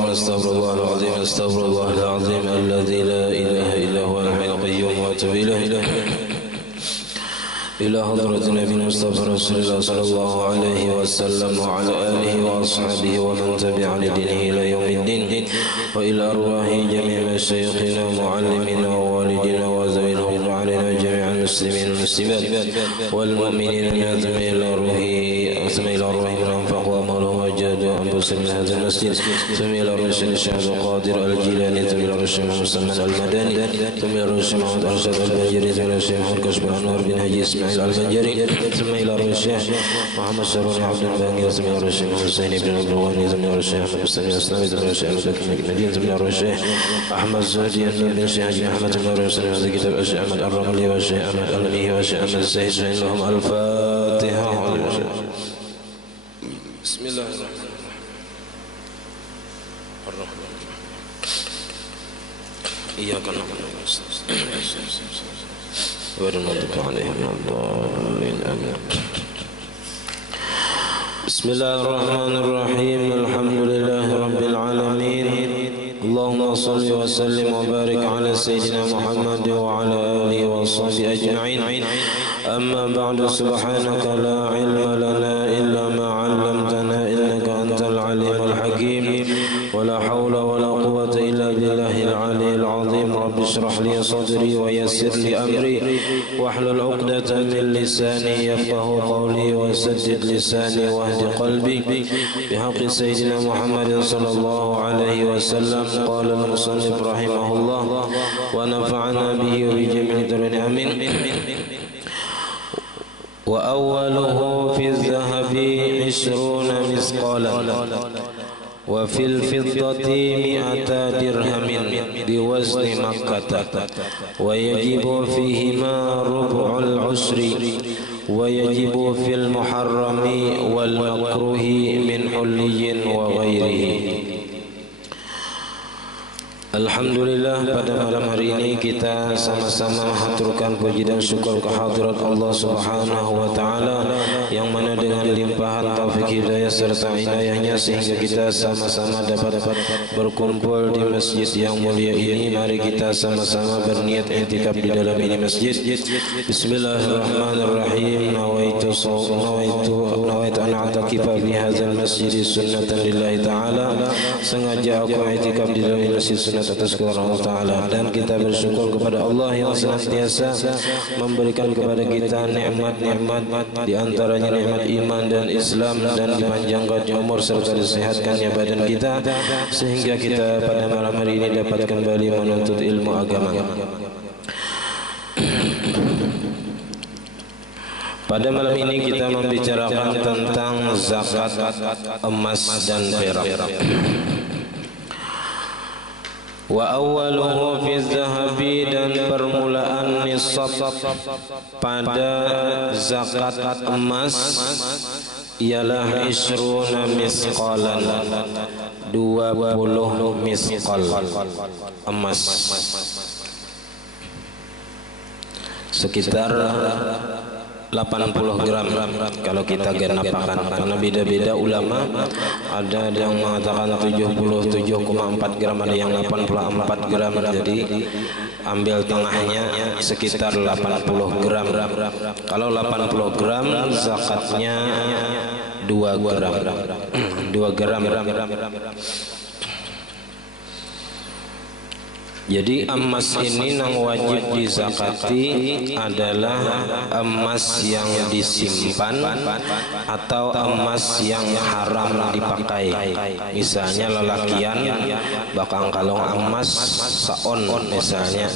استغفر الله العظيم استغفر الله العظيم الذي لا إله إلا هو الحي القيوم وأتوب إليه إلى حضرة النبي المصطفى رسول الله صلى الله عليه وسلم وعلى آله وأصحابه ومن تبع لدينه إلى يوم الدين وإلى أرواح جميع مشايخنا ومعلمنا ووالدنا وذوي الفضل علينا جميع المسلمين والمسلمات والمؤمنين ثم إلى أرواح من أنفقوا أموالهم وجاهدوا أنفسهم من هذا المسجد ثم إلى أرواح الشيخ القادر الجيلاني ثم إلى أرواح مسلم المدني ثم إلى أرواح محمد أرشد البنجري ثم إلى الشيخ محمد كشف الأنوار بن هجي إسماعيل البنجري ثم إلى أرواح الشيخ محمد شرون عبد الباقي ثم إلى أرواح الشيخ حسين بن البرواني ثم إلى أرواح الشيخ أحمد السامي الإسلامي ثم إلى الشيخ أحمد المدين ثم إلى أرواح الشيخ أحمد الزهدي بن الشيخ حجي محمد بن أرواح السلام هذا كتاب الشيخ أحمد الرملي والشيخ أحمد المنيه والشيخ أحمد السيد لهم الفاتحة. بسم الله الرحمن الرحيم إياك نعبد غير المغضوب عليهم ولا الضالين آمين. بسم الله الرحمن الرحيم الحمد لله رب العالمين اللهم صل وسلم وبارك على سيدنا محمد وعلى آله وصحبه أجمعين. أما بعد سبحانك لا علم لنا إلا ما علمتنا إنك أنت العليم الحكيم ولا حول ولا قوة إلا بالله العلي العظيم. رب اشرح لي صدري ويسر لي أمري واحلل عقدة من لساني يفقه قولي وسدد لساني واهد قلبي بحق سيدنا محمد صلى الله عليه وسلم. قال المصنف رحمه الله ونفعنا به وبجميع الدارين آمين. وأوله في الذهب 20 مثقالا وفي الفضة 100 درهم بوزن مكة ويجب فيهما ربع العشر ويجب في المحرم والمكروه من حلي وغيره. Alhamdulillah, pada malam hari ini kita sama-sama haturkan puji dan syukur kehadirat Allah Subhanahu wa taala yang mana dengan limpahan taufik hidayah serta inayahnya sehingga kita sama-sama dapat berkumpul di masjid yang mulia ini. Mari kita sama-sama berniat i'tikaf di dalam ini masjid. Bismillahirrahmanirrahim. Nawaitu an a'takifa fi hadzal masjid sunnatan lillahi taala. Sengaja aku i'tikaf di dalam masjid sunnah atas kepada Allah Ta'ala, dan kita bersyukur kepada Allah yang senantiasa memberikan kepada kita nikmat-nikmat, di antaranya nikmat iman dan Islam, dan dipanjangkan umur serta disehatkannya badan kita sehingga kita pada malam hari ini dapat kembali menuntut ilmu agama. Pada malam ini kita membicarakan tentang zakat emas dan perak. Wa awwaluhu fi zahabi, dan permulaan nisab pada zakat emas ialah 20 misqalan, 20 misqal emas, sekitar 80 gram kalau kita genapakan, karena beda-beda ulama, ada yang mengatakan 77,4 gram, ada yang 84 gram, jadi ambil tengahnya sekitar 80 gram. Kalau 80 gram zakatnya 2 gram. 2 gram. Jadi emas ini yang wajib dizakati adalah emas yang disimpan atau emas yang haram dipakai. Misalnya lelakian bakal kalung emas saon misalnya,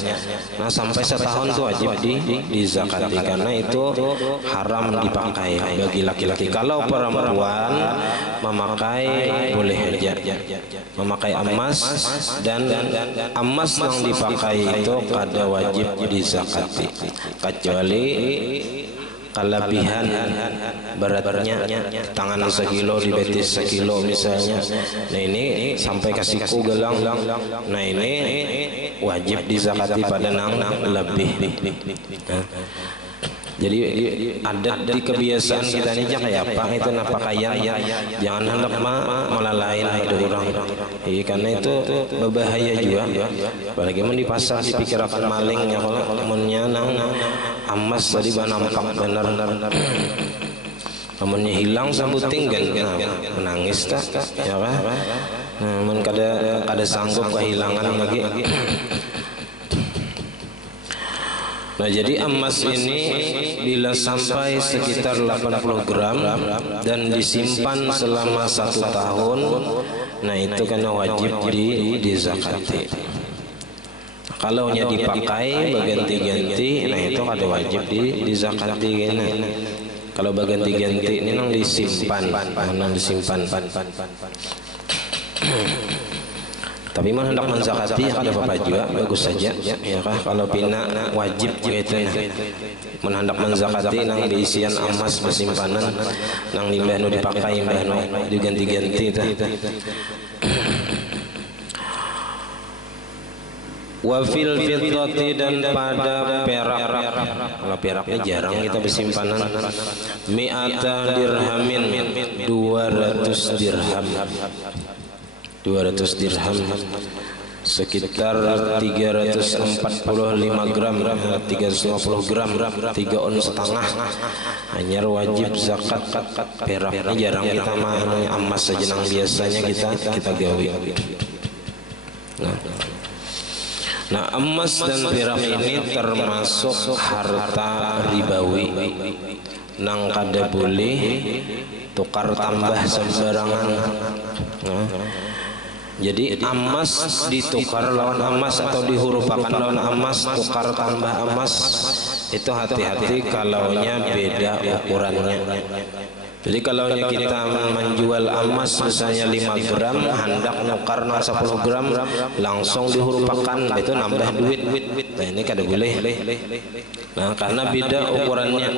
nah sampai setahun itu wajib dizakati karena itu haram dipakai bagi laki-laki. Kalau perempuan memakai boleh aja memakai emas, dan emas yang dipakai itu kada wajib dizakati kecuali kelebihan beratnya tangan sekilo di betis sekilo misalnya. Nah ini sampai ke siku gelang, nah ini wajib dizakati pada nang lebih. Jadi adat di kebiasaan kita ini kayak apa itu pakaian jangan hendak melalain pada orang. Karena itu berbahaya juga. Apalagi di pasar dipikirkan malingnya kalau menyanang emas tadi nampak benar. Amunnya hilang sambut tinggal, menangis tak, ya kan? Namun kada sanggup kehilangan lagi. Nah jadi emas ini bila sampai sekitar 80 gram dan disimpan selama 1 tahun, nah itu karena wajib dizakati. Kalau nya dipakai berganti-ganti, nah itu kada wajib dizakati gini. Kalau berganti-ganti ini nang disimpan. Tapi mana hendak menzakati kada apa-apa juga, bagus saja ya kah. Kalau pina wajib gitu ya. Mana hendak menzakati nang diisian emas bersimpanan nang limbah nu dipakai limbah nu diganti-ganti itu. Wa fil fiddati dan pada perak. Kalau peraknya jarang kita bersimpanan. Mi'ata dirhamin 200 dirham. 200 dirham sekitar 345 gram 350 gram 3,5 ons. Hanya wajib zakat peraknya jarang kita mah emas saja nang biasanya kita gawe. Nah emas dan perak ini termasuk harta ribawi nang kada boleh tukar tambah sembarangan. Jadi emas ditukar lawan emas atau dihurufakan lawan emas, tukar tambah emas, itu hati-hati kalaunya beda ukurannya. Jadi kalau kita menjual emas misalnya 5 gram, hendak nukar 10 gram, langsung dihurufakan, itu nambah duit. Nah ini kada boleh. Nah karena beda ukurannya.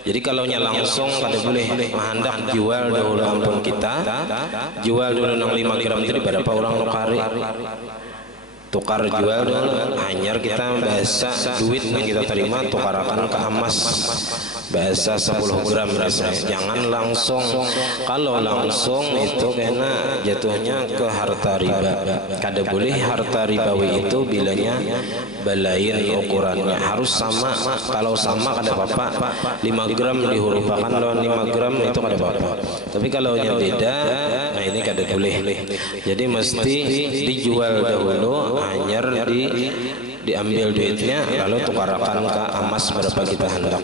Jadi kalau langsung kada boleh. Hendak jual dahulu ampun kita, jual dulu nang 5 gram itu berapa orang nukari. Tukar jual dulu, hanya kita bahasa duit yang kita terima tukarakan ke emas bahasa 10 gram rasanya. Jangan langsung, kalau langsung itu karena jatuhnya ke harta riba. Kada boleh harta ribawi itu bilanya balain ukurannya harus sama. Kalau sama kada apa-apa, 5 gram dihurufakan lawan 5 gram itu kada apa-apa. Tapi kalau beda, nah ini kada boleh. Jadi mesti dijual dahulu, hanya diambil duitnya lalu tukarakan ke emas berapa kita hendak.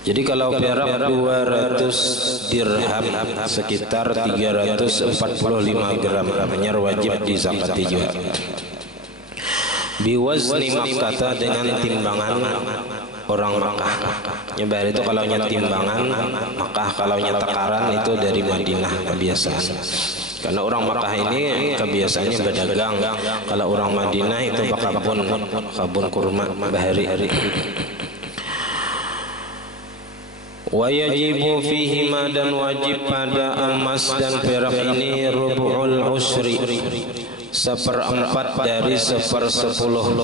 Jadi kalau perak 200 dirham sekitar 345 gram, hanya wajib dizakati juga. Biwazni Makkah dengan timbangan orang Makkah. Nyebar itu kalau timbangan Makkah, kalau takaran itu dari Madinah kebiasaan. Karena orang Makkah ini kebiasaannya berdagang. Kalau orang Madinah itu kebun kurma bahari-hari. Wa yajibu fihima dan wajib pada emas dan perak ini rubu'ul usri, 1/4 dari 1/10.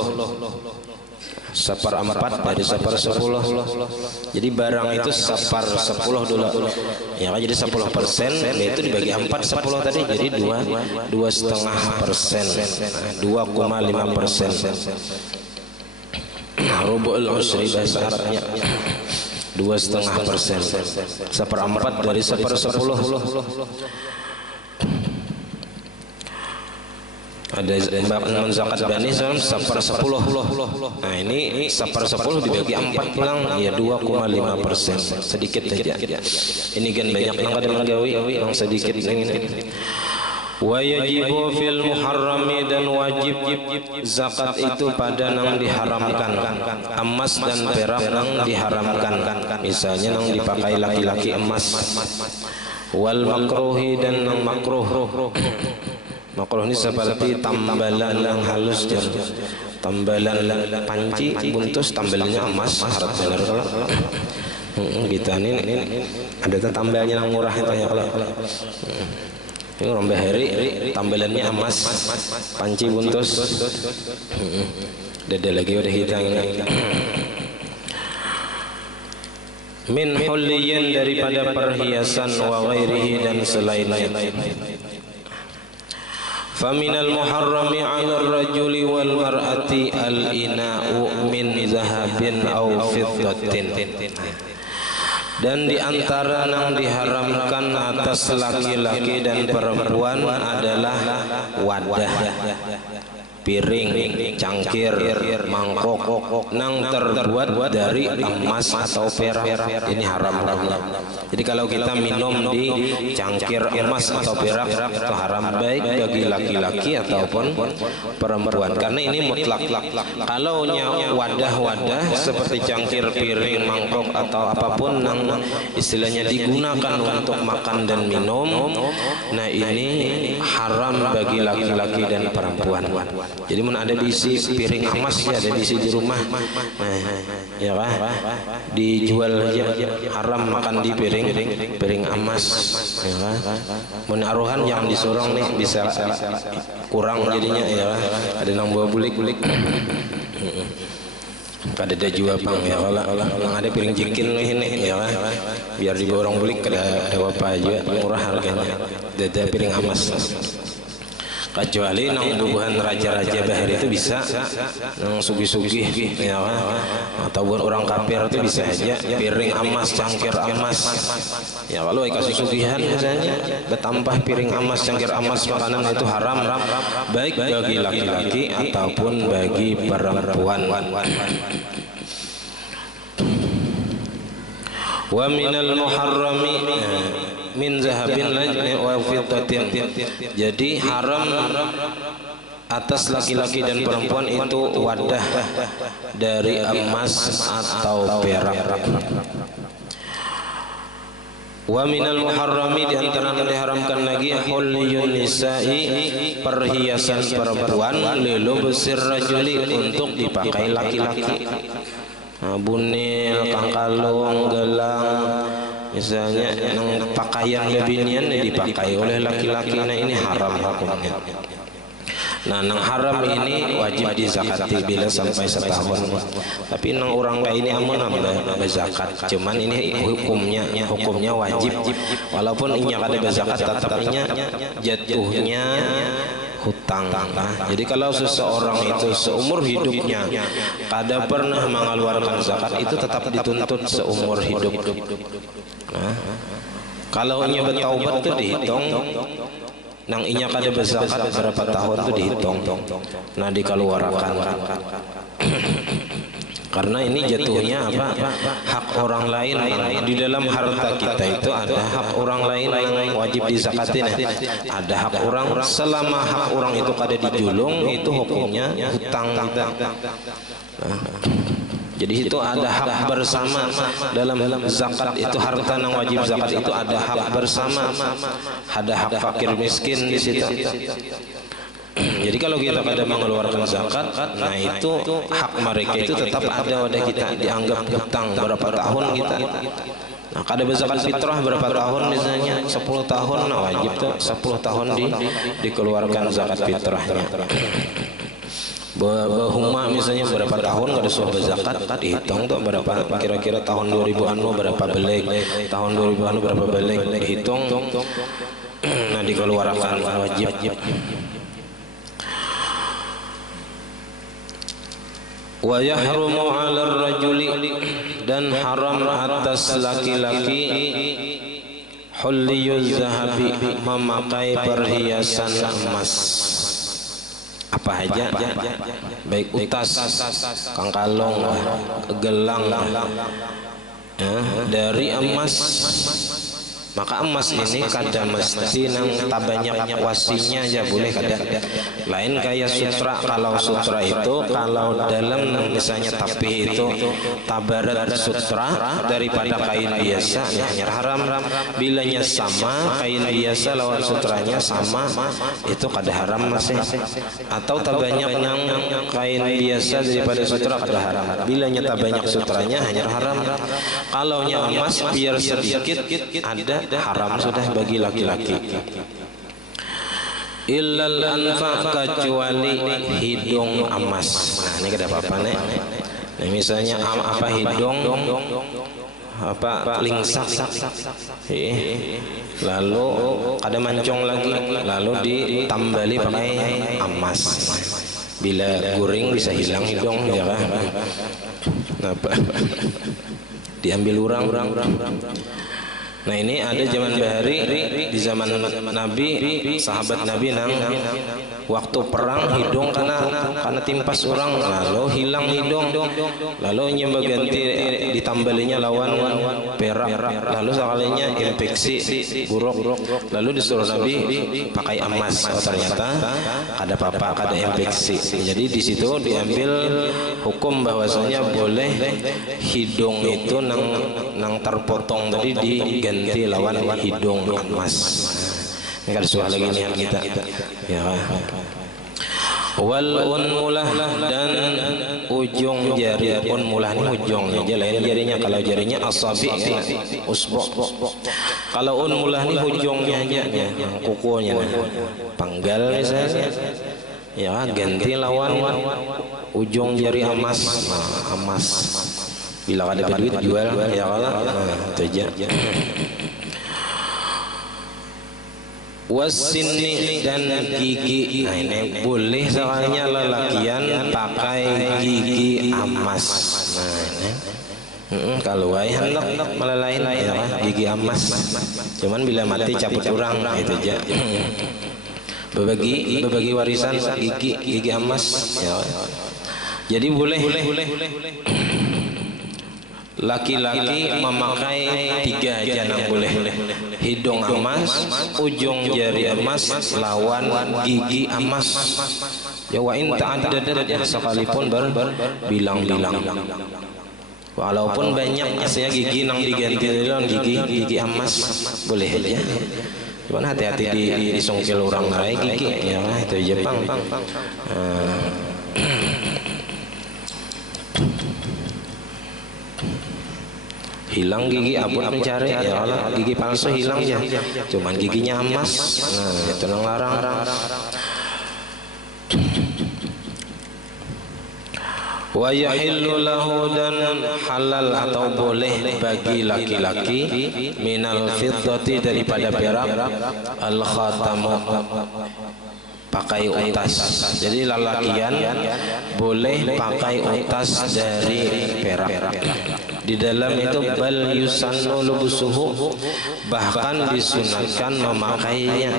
1/4 dari 1/10. Jadi barang itu 1/10 dulu. Ya kan jadi 10%, itu dibagi 4 10 tadi jadi 2,5%. 2,5%. Rubu'ul usri bahasa Arabnya 2,5%. 1/4 dari 1/10. Ada zakat bani 1/10. Nah ini 1/10 dibagi 4 pulang ya 2,5%, sedikit saja. Ini kan banyak yang kada menggawi yang sedikit ini. Wa yajibu fil muharrami dan wajib zakat itu pada nang diharamkan, emas dan perak nang diharamkan. Misalnya nang dipakai laki-laki emas. Wal makruhi dan nang makruh. Makruh ini seperti tambalan yang halus, tambalan panci buntus, tambalannya emas, harap benar kalau kita ini ada tambalannya yang murah itu ya kalau Ini rombe hari tambelannya emas, panci buntus. Dede lagi udah hitam. Min hulliyin daripada perhiasan wa ghairihi dan selainnya. Faminal muharrami 'ala ar-rajuli wal mar'ati al-ina'u min zahabin aw fiddatin. Dan di antara yang diharamkan atas laki-laki dan perempuan adalah wadah, piring, cangkir, mangkok yang terbuat dari emas atau perak. Ini haram. Jadi kalau kita minum di cangkir emas atau perak itu haram, baik bagi laki-laki ataupun perempuan, karena ini mutlak. Kalau wadah-wadah seperti cangkir, piring, mangkok atau apapun yang istilahnya digunakan untuk makan dan minum, nah ini haram bagi laki-laki dan perempuan. Jadi mana ada diisi piring emas ya, ada diisi di rumah, nah, ya kan, dijual aja, haram makan di piring emas, ya kan. Menaruhan yang disorong nih bisa kurang jadinya, ya kan. Ada nang bawa bulik. Kada ada jual pang ya, kalau yang ada piring jikin ini, ya kan, biar dibawa orang bulik kada apa aja, murah harganya. Ada piring emas. Kecuali nang bubuhan raja-raja bahar itu bisa, nang sugih-sugih ya kan, ataupun orang kafir itu bisa aja piring emas, cangkir emas. Ya kalau kasih sugihan misalnya bertambah piring emas, cangkir emas, makanan itu haram, baik bagi laki-laki ataupun bagi perempuan. Wa minal muharrami min zahabin wa fiddatin. Jadi haram atas laki-laki dan perempuan itu wadah dari emas atau perak. Wa minal muharrami, di antara yang diharamkan lagi hulliyun nisa'i, perhiasan perempuan, lilubsir rajuli, untuk dipakai laki-laki. Bunil, kangkalung, gelang, misalnya yang pakaian lebinian dipakai oleh laki-laki, nah ini haram hukumnya. Nah, nang haram ini wajib dizakati bila sampai setahun. Tapi nang orang kayak ini amun berzakat. Cuman ini hukumnya wajib. Walaupun inya kada berzakat, tetapnya jatuhnya hutang. Jadi kalau seseorang itu seumur hidupnya kada pernah mengeluarkan zakat, itu tetap dituntut seumur hidup. Nah, kalau inya bertaubat itu dihitung, nang inya kada berzakat berapa tahun itu dihitung, nah dikeluarkan. Karena ini jatuhnya apa? Hak orang lain. Di dalam harta kita itu ada hak orang lain yang wajib dizakatin. Ada hak orang, selama hak orang itu kada dijulung, itu hukumnya hutang kita. Nah, jadi itu ada hak bersama dalam zakat itu, harta yang wajib zakat itu ada hak bersama, ada hak fakir miskin di situ. Jadi kalau kita kada mengeluarkan zakat, nah itu hak mereka itu tetap ada pada kita, dianggap hutang berapa tahun kita. Nah, kada berzakat fitrah berapa tahun, misalnya 10 tahun, nah wajib tuh 10 tahun dikeluarkan zakat fitrahnya. Bahuma misalnya berapa tahun kada suah berzakat, dihitung tuh berapa, kira-kira tahun 2000 berapa beleg, tahun 2000 berapa beleg, dihitung, nah dikeluarkan wajib. Wa yahrumu 'alal rajuli, dan haram atas laki-laki hulliyuz zahabi, memakai perhiasan emas. Apa aja, baik utas, kangkalung, gelang, dari emas. Maka emas ini kada mesti nang banyak wasinya aja boleh, kada. Lain kayak sutra. Kalau sutra itu, kalau dalam misalnya tapi itu tabarat sutra daripada kain biasa, hanya haram. Bilanya sama, kain biasa lawan sutranya sama, itu kada haram masih. Atau tabanyak nang kain biasa daripada sutra kada haram. Bilanya tabanyak sutranya hanya haram. Kalau nya emas biar sedikit ada, haram sudah bagi laki-laki. illal anfa kecuali hidung emas. Nah ini kada apa-apa nih. Nah, misalnya apa hidung apa lingsak, lalu ada mancong lagi, lalu ditambali pakai emas. Bila guring bisa hilang hidung ya kan? Apa? Diambil orang. Nah ini ada zaman bahari di zaman Nabi, sahabat Nabi nang waktu perang hidung karena timpas orang, lalu hilang hidung, lalu nyembah ganti ditambalinya lawan perak, lalu sekalinya infeksi buruk, lalu disuruh Nabi pakai emas. Oh, ternyata ada apa-apa, ada infeksi. Jadi di situ diambil hukum bahwasanya boleh hidung itu nang terpotong tadi diganti lawan hidung emas. Ini kan soal lagi nih kita. Ya. Wal unmulah dan ujung jari. Unmulah ini ujungnya aja, lain jarinya. Kalau jarinya asabi ya, usbu. Kalau unmulah ini ujungnya aja, yang kukunya, panggal misalnya. Ya, ganti lawan ujung jari emas. Nah, emas. Bila ada duit jual ya kalau itu aja. Wasinni dan gigi. Nah ini boleh soalnya lelakian pakai gigi emas. Nah ini kalau hendak melalain ya gigi emas. Cuman bila mati cabut orang itu aja. Berbagi warisan gigi emas ya. Jadi boleh laki-laki memakai 3 aja nang boleh. Hidung emas, ujung jari emas, lawan gigi emas. Ya wa in ta'addadat ya, sekalipun berbilang-bilang. Walaupun banyak saya gigi nang diganti dengan gigi emas boleh aja. Cuman hati-hati disungkil orang lain gigi ya itu Jepang. Hilang gigi abut mencari ya Allah, gigi palsu hilang ya, cuman giginya emas. Nah itu nang larang. Wa yahillu lahu dan halal atau boleh bagi laki-laki minal fiddati daripada perak al khatamu pakai utas. Jadi lalakian boleh pakai utas dari perak. Di dalam itu bal yusannu lubusuhu, bahkan disunatkan memakainya.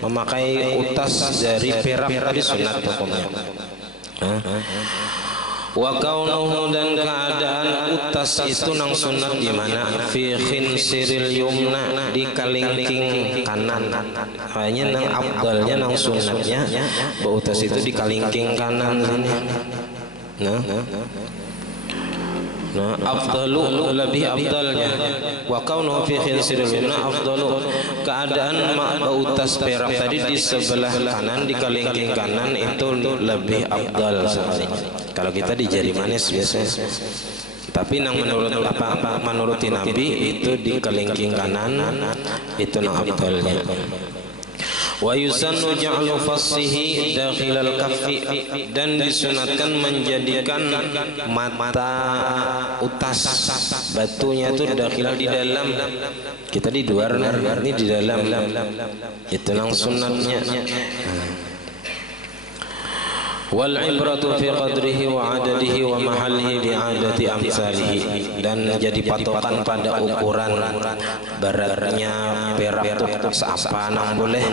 Memakai utas dari perak tadi sunat hukumnya. Wa kaunuhu dan keadaan utas itu nang sunat di mana fi khinsiril yumna di kalingking kanan. Hanya nang afdalnya nang sunatnya utas itu di kalingking kanan sini. Nah, afdalu lebih afdalnya wa kaunuhu fi khinsiril yumna afdalu, keadaan utas perak tadi di sebelah kanan di kalingking kanan itu lebih afdal sekali. Kalau kita di jari manis biasanya, tapi nang menuruti Nabi itu di kelingking kanan itu nang afdalnya. Wa yusannu ja'lu fassihi dakhilal kaffi, dan disunatkan menjadikan mata utas batunya itu dakhilal di dalam, kita di luar, ini di dalam, itu nang sunatnya. Wal ibratu fi qadrihi wa adadihi wa mahallihi bi adati amsalihi, dan jadi patokan pada ukuran beratnya perak itu seapa nang boleh,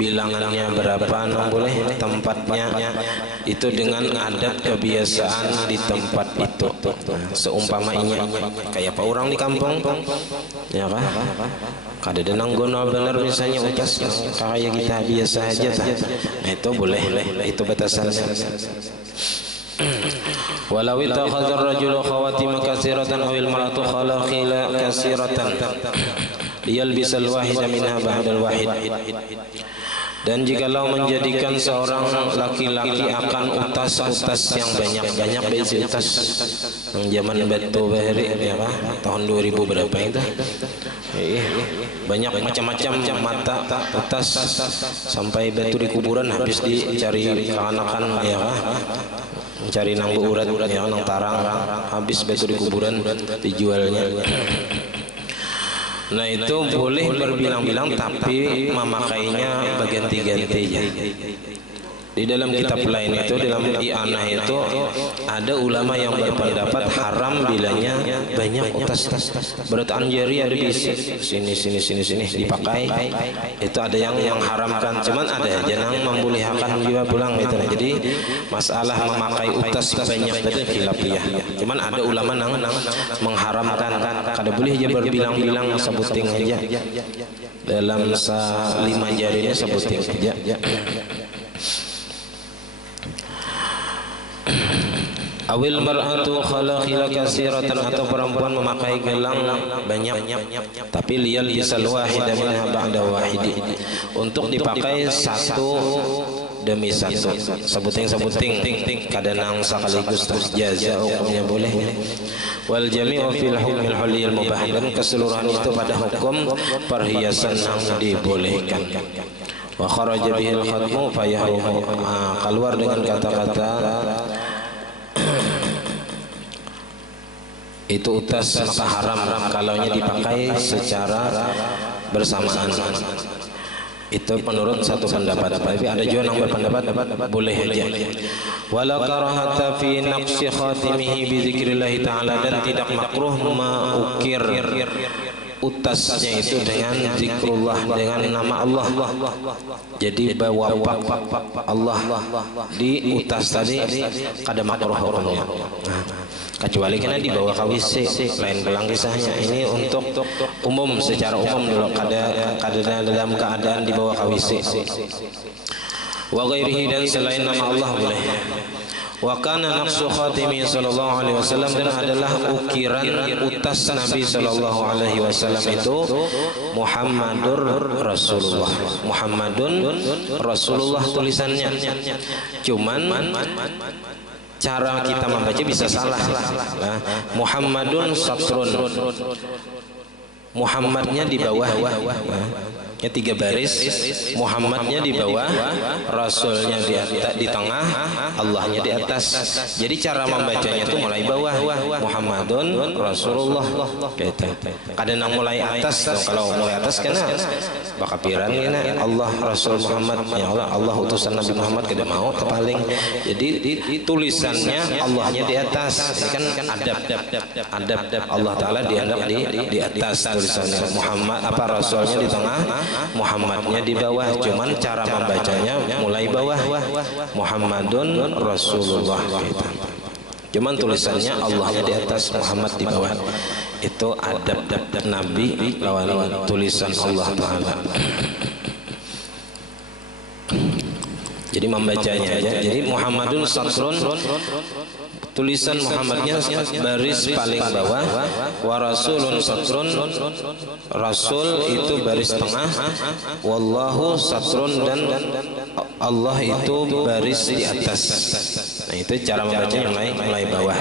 bilangannya berapa nang boleh, tempatnya itu dengan adat kebiasaan di tempat itu. Seumpamanya kayak apa orang di kampung ya kan, kada ada nang gono bener misalnya utas kayak kita biasa aja tah. Nah itu boleh, itu batasannya. Walau ittakhadha ar-rajulu khawatim katsiratan aw al-mar'atu khalakhila katsiratan liyalbisal wahida minha ba'dal wahid, dan jikalau menjadikan seorang laki-laki akan utas-utas yang banyak-banyak, besi utas yang zaman Batu Bahri ya kan, tahun 2000 berapa itu. banyak macam-macam mata utas sampai batu di kuburan habis dicari keanakan ya mencari nang urat ya nang tarang habis batu di kuburan dijualnya. Nah itu boleh berbilang-bilang tapi memakainya berganti-ganti ya. Di dalam kitab lain itu, dalam i'anah itu ada ulama yang berpendapat haram bilanya banyak utas. Berat anjari ada di sini dipakai. Itu ada yang mengharamkan, cuman ada yang membolehkan juga pulang gitu. Nah, jadi masalah memakai utas banyak tadi khilafiyah. Cuman ada ulama yang mengharamkan. Kada boleh aja berbilang-bilang sebuting aja. Dalam 5 jarinya sebuting aja. Awil mar'atu khalakhila katsiratan, atau perempuan memakai gelang banyak tapi liyal bisal wahida minha ba'da wahidi, untuk dipakai satu demi satu, sebuting kadang sekaligus terjaza hukumnya boleh. Wal jami'u fil hukmil huliyil mubah, dan keseluruhan itu pada hukum perhiasan yang dibolehkan. Wa kharaja bihil khatmu fayahu, keluar dengan kata-kata itu utas maka haram kalaunya dipakai secara bersamaan. Itu menurut satu pendapat, tapi ada juga yang berpendapat boleh aja. Wala karahata fi naqsi khatimihi bi dzikrillah taala, dan tidak makruh mengukir utasnya itu dengan zikrullah, dengan nama Allah. Jadi bawa Allah di utas tadi kada makruh hukumnya. Kecuali kena dibawa ke WC, lain belang kisahnya. Ini untuk umum, secara umum dulu, kada dalam keadaan dibawa ke WC. Wa ghairihi, dan selain nama Allah boleh. Wa kana naqsu khatimi sallallahu alaihi wasallam, dan adalah ukiran utas Nabi sallallahu alaihi wasallam itu Muhammadur Rasulullah. Muhammadun Rasulullah tulisannya. Cuman cara kita membaca bisa salah. Muhammadun satrun, Muhammadnya di bawah ya 3 baris, Muhammadnya di bawah, Rasulnya di tengah, Allahnya di atas. Jadi cara membacanya itu mulai bawah, Muhammadun Rasulullah gitu. Kadang mulai atas tuh, kalau mulai atas kena bakapiran kena Allah Rasul Muhammad, ya Allah utusan Nabi Muhammad kada mau terpaling. Jadi tulisannya Allahnya di atas. Ini kan adab Allah Taala dianggap di atas tulisannya. Muhammad Rasulnya di tengah, Muhammadnya di bawah. Cuman cara membacanya mulai bawah, Muhammadun Rasulullah gitu. Cuman tulisannya Allahnya di atas, Muhammad di bawah. Itu adab Nabi lawan tulisan Allah Taala. Jadi membacanya aja. Jadi Muhammadun satrun, tulisan Muhammadnya baris paling bawah, wa rasulun satrun, Rasul itu baris tengah, wallahu satrun, dan Allah itu baris di atas. Nah itu cara membacanya mulai bawah.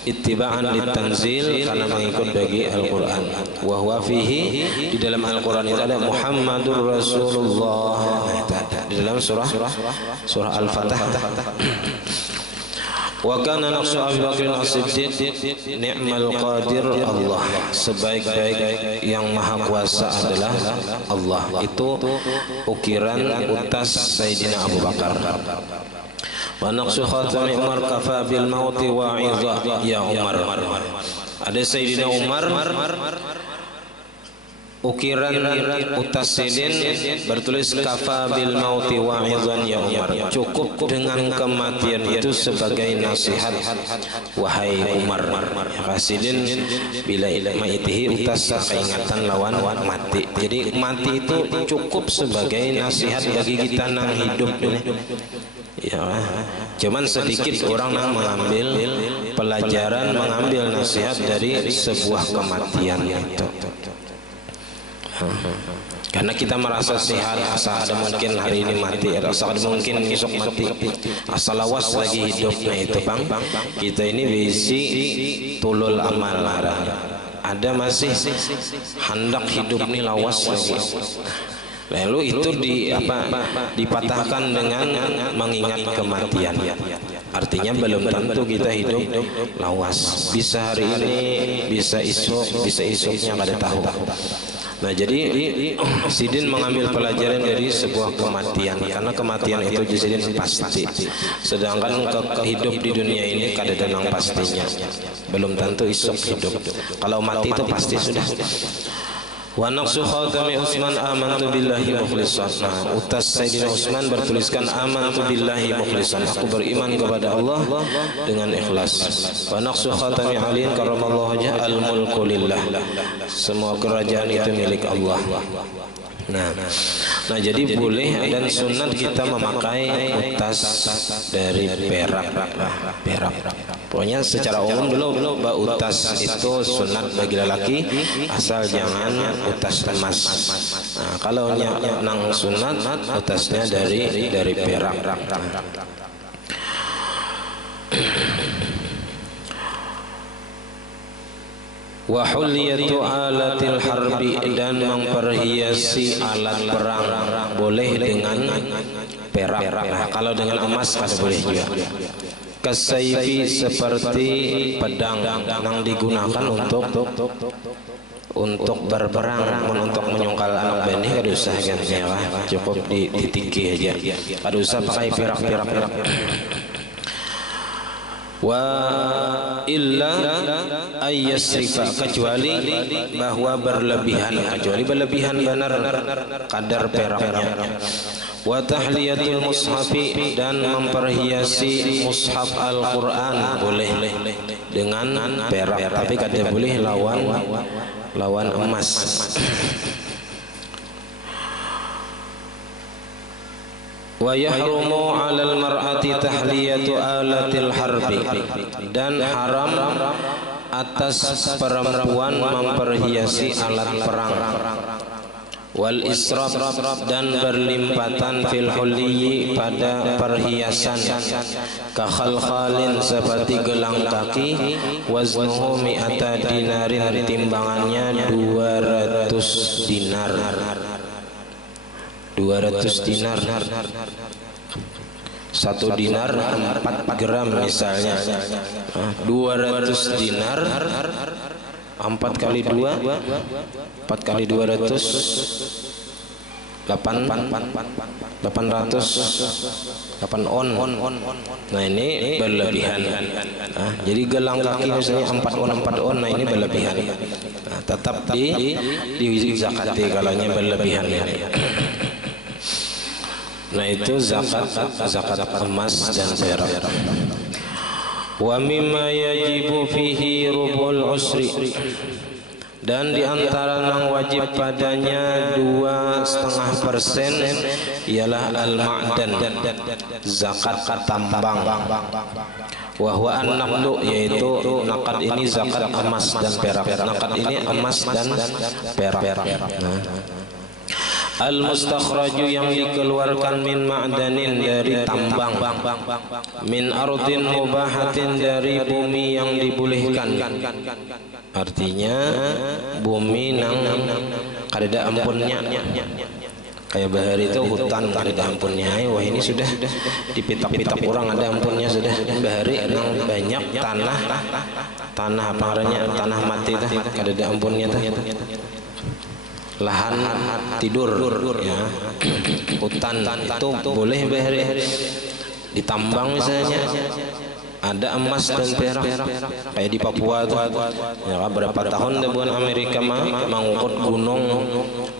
Ittiba'an litanzil, karena mengikut bagi Al-Quran. Wa huwa fihi, di dalam Al-Quran itu ada Muhammadur Rasulullah. Nah, itu ada di dalam surah Al-Fatah. Wa kana naqsu Abu Bakr As-Siddiq ni'mal qadir Allah, sebaik-baik yang maha kuasa adalah Allah. Itu ukiran utas Sayyidina Abu Bakar. Wa naqsu khatami Umar kafa bil mauti wa'idha ya Umar. Ada Sayyidina Umar ukiran utas sidin bertulis kafa bil mauti wa'idhan ya Umar, cukup dengan kematian itu sebagai nasihat wahai Umar. Kasidin bila maitihi utas keingatan lawan mati. Jadi mati itu cukup sebagai nasihat bagi kita nang hidup ini. Ya, cuman sedikit orang yang mengambil pelajaran, mengambil nasihat dari sebuah kematian itu. Karena kita merasa sehat, asal ada mungkin hari ini mati, asal ada mungkin besok mati, asal lawas lagi hidupnya itu bang. Kita ini bisi tulul amal larang. ada masih hendak hidup nih lawas lagi. Lalu itu dipatahkan dengan mengingat kematian. Artinya belum tentu kita hidup lawas. Bisa hari ini, bisa esoknya kada tahu. Nah, jadi Sidin mengambil pelajaran dari sebuah kematian, karena kematian itu Sidin pasti. Sedangkan hidup di dunia ini kada ada yang pastinya. Belum tentu esok hidup. Kalau mati itu pasti sudah. Wa naqsu khatami Utsman amantu billahi mukhlishan. Nah, utas Sayyidina Utsman bertuliskan amantu billahi mukhlishan, aku beriman kepada Allah dengan ikhlas. Wa naqsu khatami Ali karramallahu wajhahu al mulku lillah, semua kerajaan itu milik Allah. Nah, jadi boleh dan sunat kita memakai utas dari perak. Pokoknya secara umum dulu utas itu sunat bagi lelaki, asal jangan utas emas. Nah, kalau nang sunat utasnya dari perak. Wa hulliyatu alatil harbi, dan memperhiasi alat perang boleh dengan perak. Nah, kalau dengan emas kada boleh juga. Kasaifi, seperti pedang yang digunakan untuk berperang, untuk menyungkal anak benih kada usah kan, cukup ditiki aja, kada usah pakai perak. Wa illa ayyasrifa, kecuali bahwa berlebihan benar kadar peraknya. Wa tahliyatul mushafi, dan memperhiasi mushaf Al-Quran boleh dengan perak, tapi kada boleh lawan emas. Wa yahrumu 'alal mar'ati tahliyatu alatil harbi, dan haram atas perempuan memperhiasi alat perang. Wal israf, dan berlimpatan fil huliyyi, pada perhiasan. Kakhalkhalin, seperti gelang kaki. Waznuhu mi'ata dinarin, timbangannya 200 dinar. 200 dinar. 1 dinar 4 gram misalnya. 200 dinar 4 kali 2, 4 kali 200, 8 on. Nah, ini berlebihan. Jadi gelang kaki misalnya 4 on, nah ini berlebihan. Nah, tetap di zakati kalanya berlebihan ya. Nah, itu zakat emas dan perak. Wa mimma yajibu fihi rubul usri, dan diantara yang wajib padanya 2,5% ialah al-ma'dan, zakat tambang. Wa huwa an-naqdu, yaitu naqad ini zakat emas dan perak. Naqad ini emas dan perak. Al-mustakhraju, yang dikeluarkan min ma'danin, dari tambang. Min ardin mubahatin, dari bumi yang dibolehkan. Artinya bumi nang kada ampunnya. Kayak bahari itu hutan kada ampunnya. Wah, ini sudah dipitak-pitak orang ada ampunnya sudah. Bahari nang banyak tanah apa namanya, tanah mati dah kada ada ampunnya dah. Lahan tidur ya, hutan itu boleh bahari ditambang misalnya, ada emas dan perak kayak di Papua tuh ya, berapa tahun bukan Amerika mengukur gunung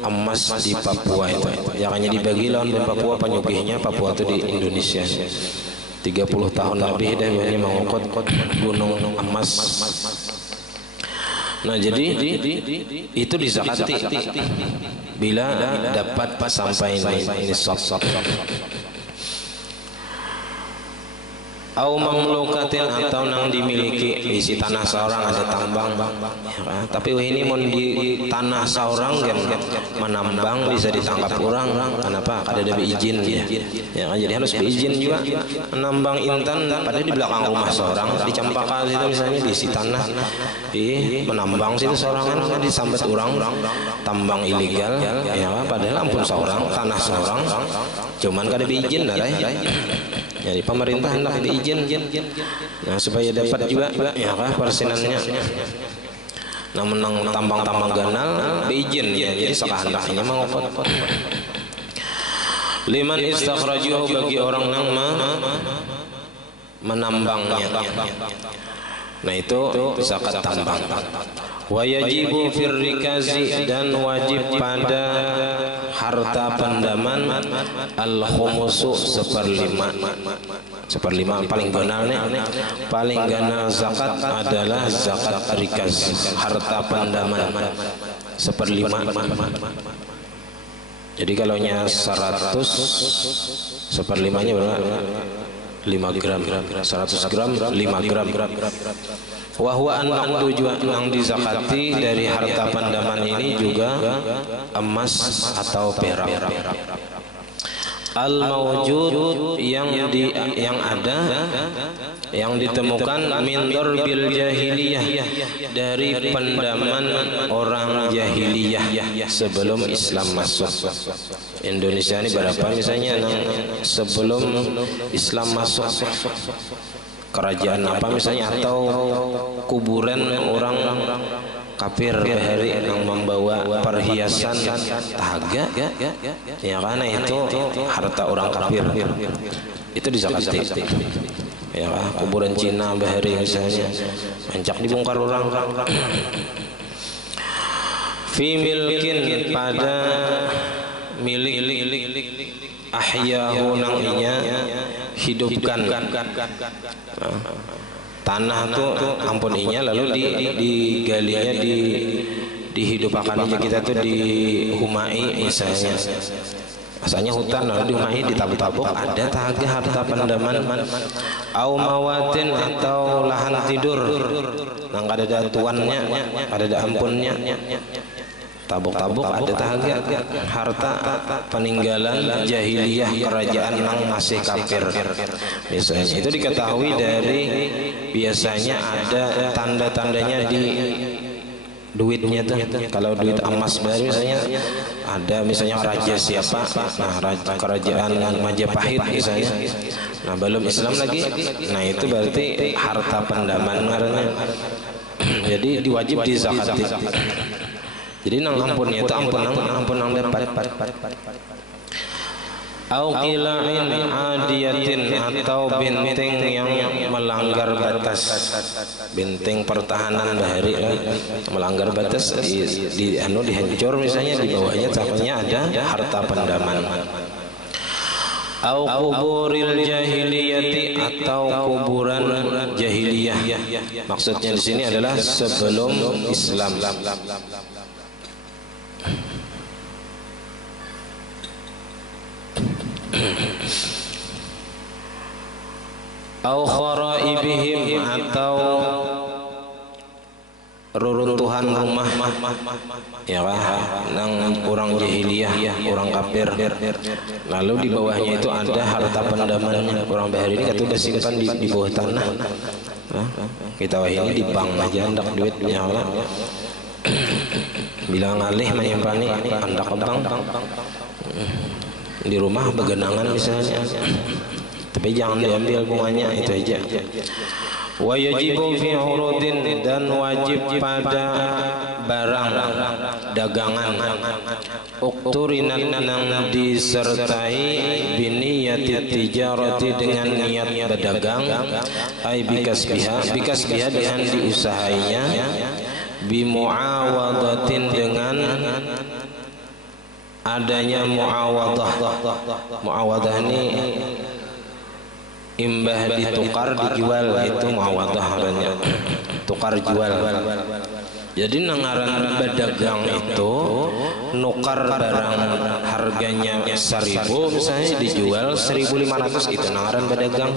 emas di Papua itu ya, hanya dibagi lawan Papua penyugihnya Papua itu di Indonesia 30 tahun lebih dah ini mengukur gunung emas. Nah, jadi itu dizakati bila dapat sampai ini sop. au mamlukatin atau nang dimiliki isi tanah seorang ada tambang ya, tapi ini mau di tanah seorang kan menambang bisa ditangkap orang kenapa kada ada izin ya jadi harus beizin juga menambang intan pada di belakang rumah seorang di Campaka situ misalnya diisi tanah menambang situ seorang kan disambat orang tambang ilegal ya padahal ampun seorang tanah seorang cuman kada beizin lah jadi pemerintah hendak diizin nah supaya dapat juga ya kah persenannya nah menang tambang-tambang ganal beizin ya jadi sekahendaknya mangkot liman istakhrajuhu bagi orang yang menambangnya nah itu zakat tambang wa yajibu fir rikazi dan wajib pada harta pendaman al khumusu seperlima paling ganal zakat adalah zakat rikaz harta pendaman seperlima jadi kalau nya 100 seperlimanya berapa 5 gram 100 gram 5 gram wahwa an tujuan yang dizakati dari harta pendaman ini juga emas atau perak al mawjud yang ada yang ditemukan min darbil jahiliyah dari pendaman orang jahiliyah sebelum Islam masuk Indonesia ini berapa misalnya sebelum Islam masuk kerajaan apa misalnya atau kuburan orang kafir bahari yang membawa perhiasan tahaga ya karena itu harta orang kafir itu dizakati ya kuburan Cina bahari misalnya ancak dibongkar orang fi milkin pada milik ahyahu nang inya hidupkan tanah tuh ampun inya lalu digalinya dihidupakan aja kita tuh dihumai misalnya asalnya hutan lalu dihumai ditabuk-tabuk ada tahaga harta pendaman au mawatin atau lahan tidur nang kada ada tuannya kada ada ampunnya tabuk-tabuk ada tahaga harta peninggalan jahiliyah kerajaan yang masih kafir misalnya itu diketahui dari biasanya ada tanda-tandanya di duitnya tuh kalau duit emas baru misalnya ada misalnya raja siapa nah raja kerajaan Majapahit misalnya nah belum Islam lagi nah itu berarti harta pendaman ngarannya jadi diwajib dizakati jadi nang ampunnya itu ampun nang dapat au qila'in adiyatin atau benteng yang melanggar batas benteng pertahanan bahari melanggar batas dihancur misalnya di bawahnya contohnya ada harta pendaman au kuburil jahiliyati atau kuburan jahiliyah maksudnya di sini adalah sebelum Islam au kharaibihim atau reruntuhan rumah ya nang orang jahiliyah orang kafir lalu di bawahnya itu ada harta pendamannya orang bahari ini kata udah simpan di bawah tanah kita wah ini di bank aja hendak duitnya bilang alih menyimpan hendak ke bank di rumah begenangan misalnya tapi jangan diambil bunganya itu aja wa yajibu fi urudin dan wajib pada barang dagangan ukturinat nang disertai biniyati tijarati dengan niat berdagang ai bikasbiha dengan diusahainya bimuawadatin dengan adanya muawadah ini imbah ditukar dijual itu muawadah namanya tukar jual Jadi nangaran berdagang itu nukar barang harganya 1.000 misalnya dijual 1.500, itu nangaran berdagang.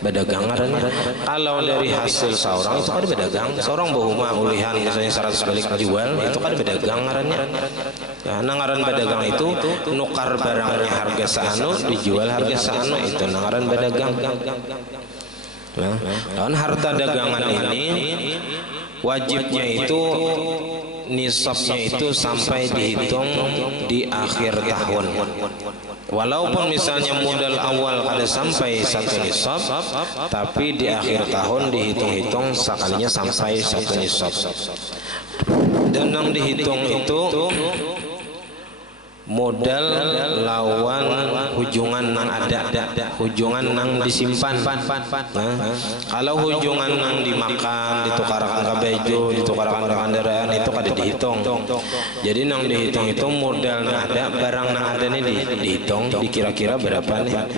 Berdagang ngarannya. Kalau dari hasil seorang itu kan berdagang. Seorang bahuma ulihan misalnya 100 balik dijual, itu kan berdagang ngarannya. Ya, nangaran berdagang itu nukar barangnya harga seanu dijual harga seanu, itu nangaran berdagang. Nah, dan harta dagangan ini wajibnya itu nisabnya itu sampai dihitung di akhir tahun. Walaupun misalnya modal awal kada sampai 1 nisab, tapi di akhir tahun dihitung-hitung sekalinya sampai 1 nisab. Dan yang dihitung itu modal lawan hujungan nang ada, hujungan nang disimpan. Nah, kalau hujungan nang dimakan, ditukarkan ke baju, ditukarkan ke kendaraan, itu kada dihitung. Jadi nang dihitung itu modal nang ada, barang nang ada nih dihitung, dikira-kira berapa nih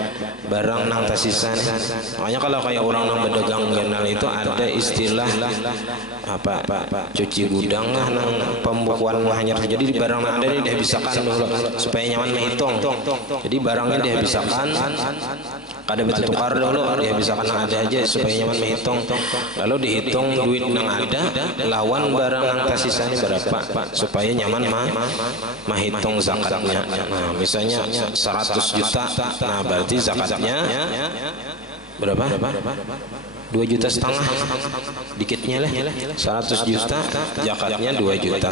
barang nang tersisa nih. Makanya kalau kayak orang nang berdagang genal itu ada istilah apa cuci gudang lah nang pembukuan hanya terjadi di barang nang ada nih dihabisakan dulu supaya nyaman menghitung. Jadi barangnya dihabisakan, kada betul tukar dulu, dihabisakan nang ada aja supaya nyaman menghitung. Lalu dihitung duit nang ada lawan barang nang tersisa ini berapa supaya nyaman menghitung zakatnya. Nah, misalnya 100 juta, nah berarti zakatnya berapa? 2,5 juta, dikitnya lah. 100 juta zakatnya 2,5 juta.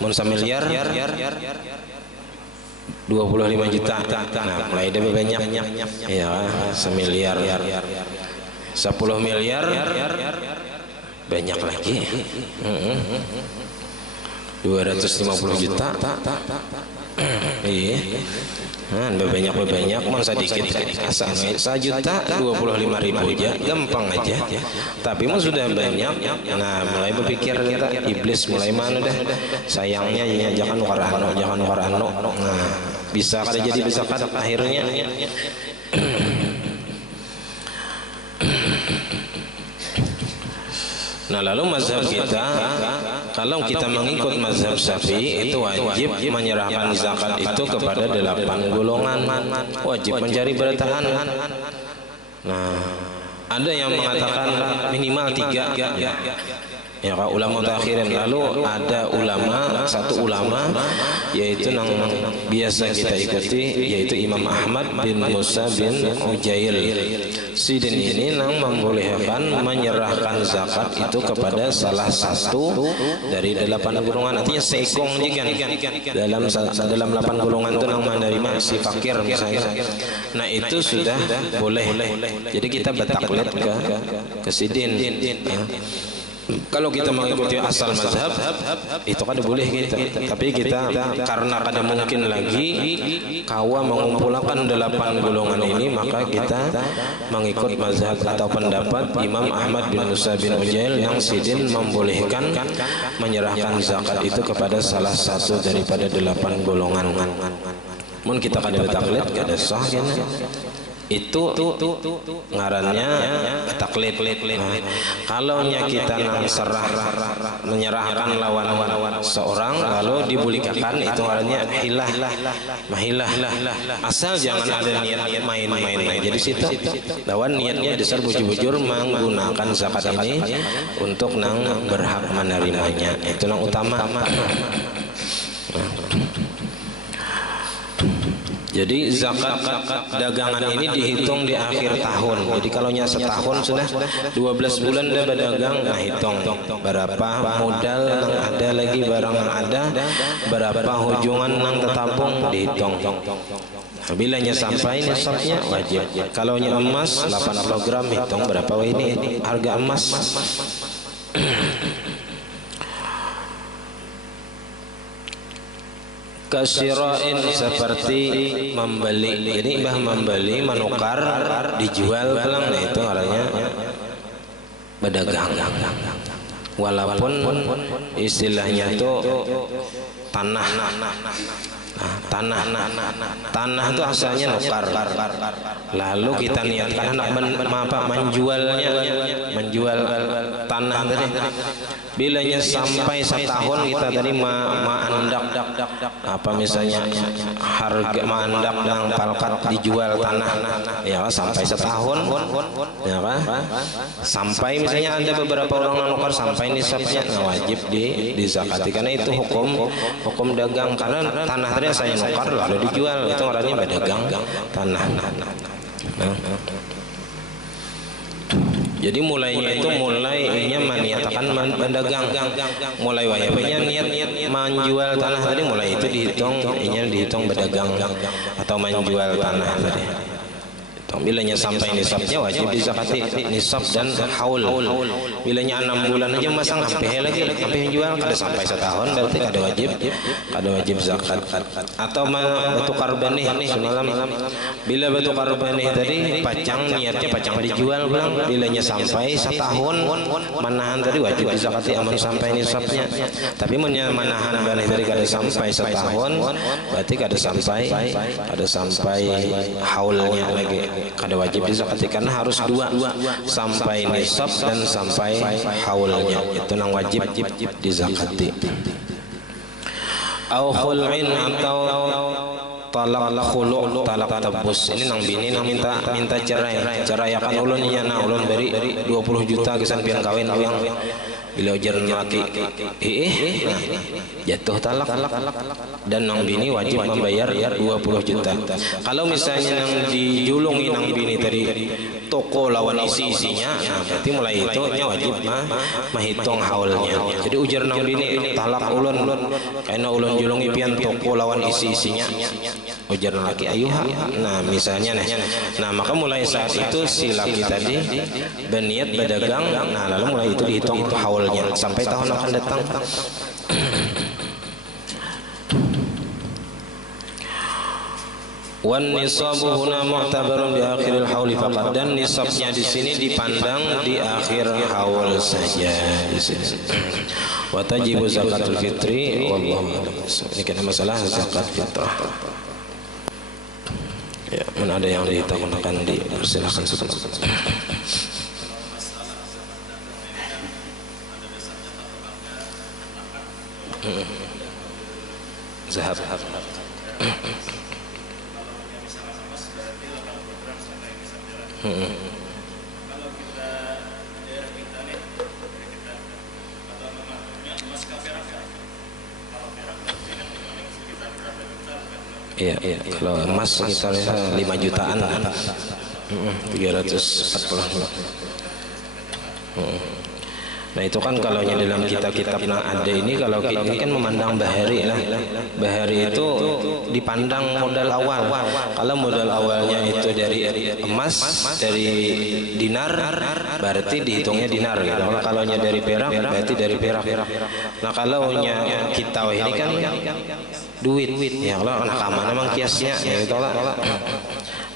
Mun 1 miliar 25 juta. Nah, mulai ada banyak. Ya, 1 miliar. 10 miliar banyak lagi. 250 juta. Iya. Nah, banyak, mun sedikit asal 1 juta 25.000 aja, gampang aja. Tapi mun sudah banyak, nah mulai berpikir kita, iblis mulai mana dah. Sayangnya ya jangan warano. Nah, bisa kada jadi bisa kada akhirnya. Nah, lalu mazhab kita, kalau kita mengikut mazhab Syafi'i itu wajib menyerahkan zakat itu kepada 8 golongan, wajib mencari bertahan. Nah, ada yang mengatakan minimal 3 ya kalau ulama mutakhirin. Lalu ada satu ulama yaitu yang biasa kita ikuti, yaitu Imam Ahmad bin Musa bin Ujail. Sidin ini nang membolehkan menyerahkan zakat itu kepada salah satu dari 8 golongan. Artinya seekong juga dalam 8 golongan itu nang menerima si fakir misalnya. Nah, itu sudah boleh. Jadi kita bertaklid ke sidin. Kalau kita mengikuti asal mazhab itu kada boleh kita. Tapi kita karena kada mungkin lagi kawa mengumpulkan 8 golongan ini, maka kita mengikut mazhab atau pendapat Imam Ahmad bin Musa bin Ujail yang sidin membolehkan menyerahkan zakat itu kepada salah satu daripada 8 golongan. Mun kita kada bertaklid kada sah kan. Itu ngarannya taklid. Kalau kita menyerahkan lawan seorang lalu dibulikakan, itu ngarannya mahilah. Asal jangan ada niat main-main. Jadi situ lawan niatnya dasar bujur-bujur menggunakan zakat ini untuk nang berhak menerimanya. Itu yang utama. Jadi zakat dagangan ini dihitung di akhir tahun. Jadi kalau nya setahun sudah 12 bulan dah berdagang, nah hitung berapa modal yang ada lagi barang yang ada, berapa hujungan yang tertampung dihitung. Bila nya sampai nisabnya wajib. Kalau nya emas 80 gram hitung berapa ini harga emas. Kasyirain seperti membeli. Jadi membeli, menukar, dijual balang, nah itu artinya berdagang. Walaupun istilahnya itu tanah. Tanah itu asalnya nukar. Lalu kita niatkan menjual tanah tadi. Bilanya sampai setahun kita tadi mandak apa misalnya harga mandak yang palkat dijual tanah ya sampai setahun ya kan, sampai misalnya ada beberapa orang nukar sampai nisabnya wajib dizakati karena itu hukum dagang karena tanah tadi saya nukar lalu dijual itu orangnya berdagang tanah. Jadi mulainya itu mulainya meniatakan mendagang, mulai wajibnya niat menjual tanah tadi mulai itu dihitung berdagang atau menjual tanah tadi. Bilanya sampai nisabnya wajib dizakati nisab dan haul. Bilanya 6 bulan aja masang sampai lagi sampai jual kada sampai setahun berarti kada wajib zakat. Atau batu karbani semalam bila batu karbani tadi pacang niatnya pacang dijual bang, bilanya sampai setahun manahan tadi wajib dizakati aman sampai nisabnya. Tapi manahan bani tadi kada sampai setahun berarti kada sampai haulnya lagi. Kada wajib dizakati karena harus 2 sampai nisab dan sampai haulnya itu nang wajib dizakati. Au khul'in atau talak khulu' talak tabus ini nang bini nang minta cerai akan ulun nya na ulun beri 20 juta kesan pian kawin yang bila ujar laki jatuh talak dan nang bini wajib membayar 20 juta. Kalau misalnya nang dijulungi nang bini tadi toko lawan isinya berarti mulai itu wajib menghitung haulnya. Jadi ujar nang bini talak ulun karena ulun julungi pian toko lawan isinya ujar laki ayuha. Nah misalnya nah maka mulai saat itu si laki tadi berniat berdagang, nah lalu mulai itu dihitung haulnya sampai tahun akan datang. Wan nisabu huna mu'tabarun bi akhiril hauli faqat, dan nisabnya di sini dipandang di akhir haul saja di sini. Wa tajibu zakatul fitri wallahu a'lam. Ini kan masalah zakat fitrah. Ya, mana ada yang ditanyakan dipersilakan sebentar. Zahab. Kalau kita daerah kita nih, atau mengaturnya emas ke perak ya. Kalau perak berarti kan sekitar berapa juta? Iya. Kalau emas sekitar 5 jutaan kan. 340. Nah itu kan kalau dalam kitab-kitab yang ada ini, kalau ini kan memandang bahari lah. Bahari itu dipandang modal awal. Kalau modal awalnya itu dari emas, dari dinar, berarti dihitungnya dinar gitu. Kalau dari perak, berarti dari perak. Nah kalau kita ini kan duit ya Allah, anak aman memang kiasnya ya gitu lah.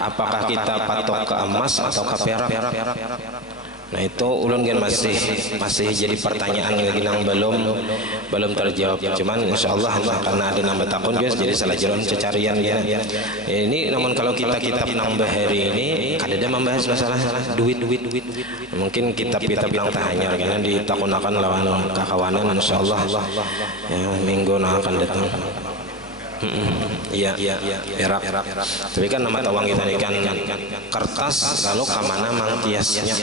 Apakah kita patok ke emas atau ke perak? Nah itu ulun kan masih jadi pertanyaan lagi nang belum terjawab. Cuman insyaallah karena ada nambah takun guys, jadi salah jalan cecarian ya. Ini namun kalau kita nang bahari ini kada ada membahas masalah duit. Mungkin kitab-kitab nang tahanyar karena ditakunakan lawan kakawanan insyaallah ya minggu nang akan datang. Iya, perak. Tapi kan nama tawang kita ini kan kertas, lalu ke mana mang kiasnya?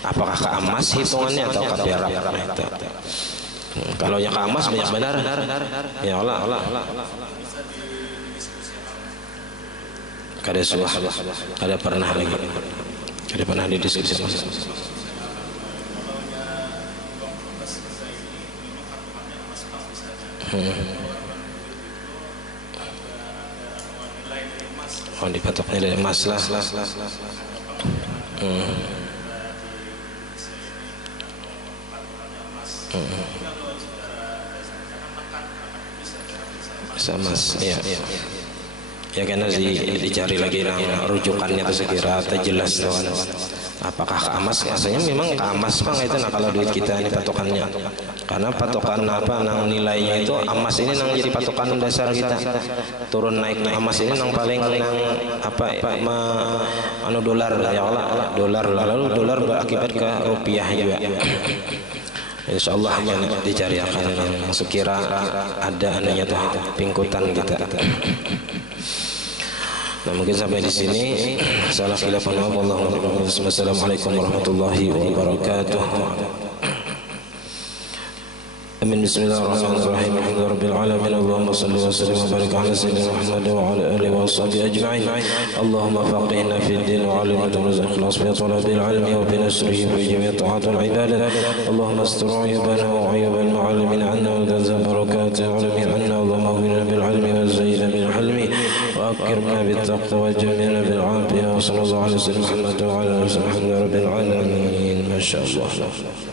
Apakah ke emas hitungannya atau ke perak? Kalau yang ke emas banyak benar. Ya Allah. Kada suah, kada pernah lagi, kada pernah didiskusi. Oh dipatoknya dari emas lah. Bisa emas, iya. Ya karena dicari lagi rujukannya itu segera atau jelas tuan. Apakah ke emas? Rasanya memang ke emas Bang itu. Nah kalau duit kita ini patokannya, karena patokan apa nang nilainya itu emas ini nang jadi patokan dasar kita. Turun naiknya emas ini nang paling nang apa anu dolar ya Allah, dolar lalu dolar berakibat ke rupiah juga. Insyaallah dicari akan yang sekira ada anunya tuh pingkutan kita. Nah mungkin sampai di sini. Salah khilafan Allah. Wassalamualaikum warahmatullahi wabarakatuh. Amin. Bismillahirrahmanirrahim. Alhamdulillahirabbil alamin. Allahumma shalli wa sallim wa barik ala sayyidina Muhammad wa ala alihi wa sahbihi ajma'in. Allahumma faqihna fid din wa 'allimna al-ikhlas fi talabil ilmi wa bi nasrihi fi jami' ta'at wal ibadah. Allahumma astur 'aybana wa 'ayb al-mu'allimin 'anna wa tanzil barakat al-'ilmi 'anna. Allahumma ighfir bil 'ilmi wa zayyina bil hilmi wa akrimna bit taqwa wa jamilna bil 'afiyah. Sallallahu alaihi wa sallam Muhammad wa ala alihi wa sahbihi rabbil alamin. Masyaallah.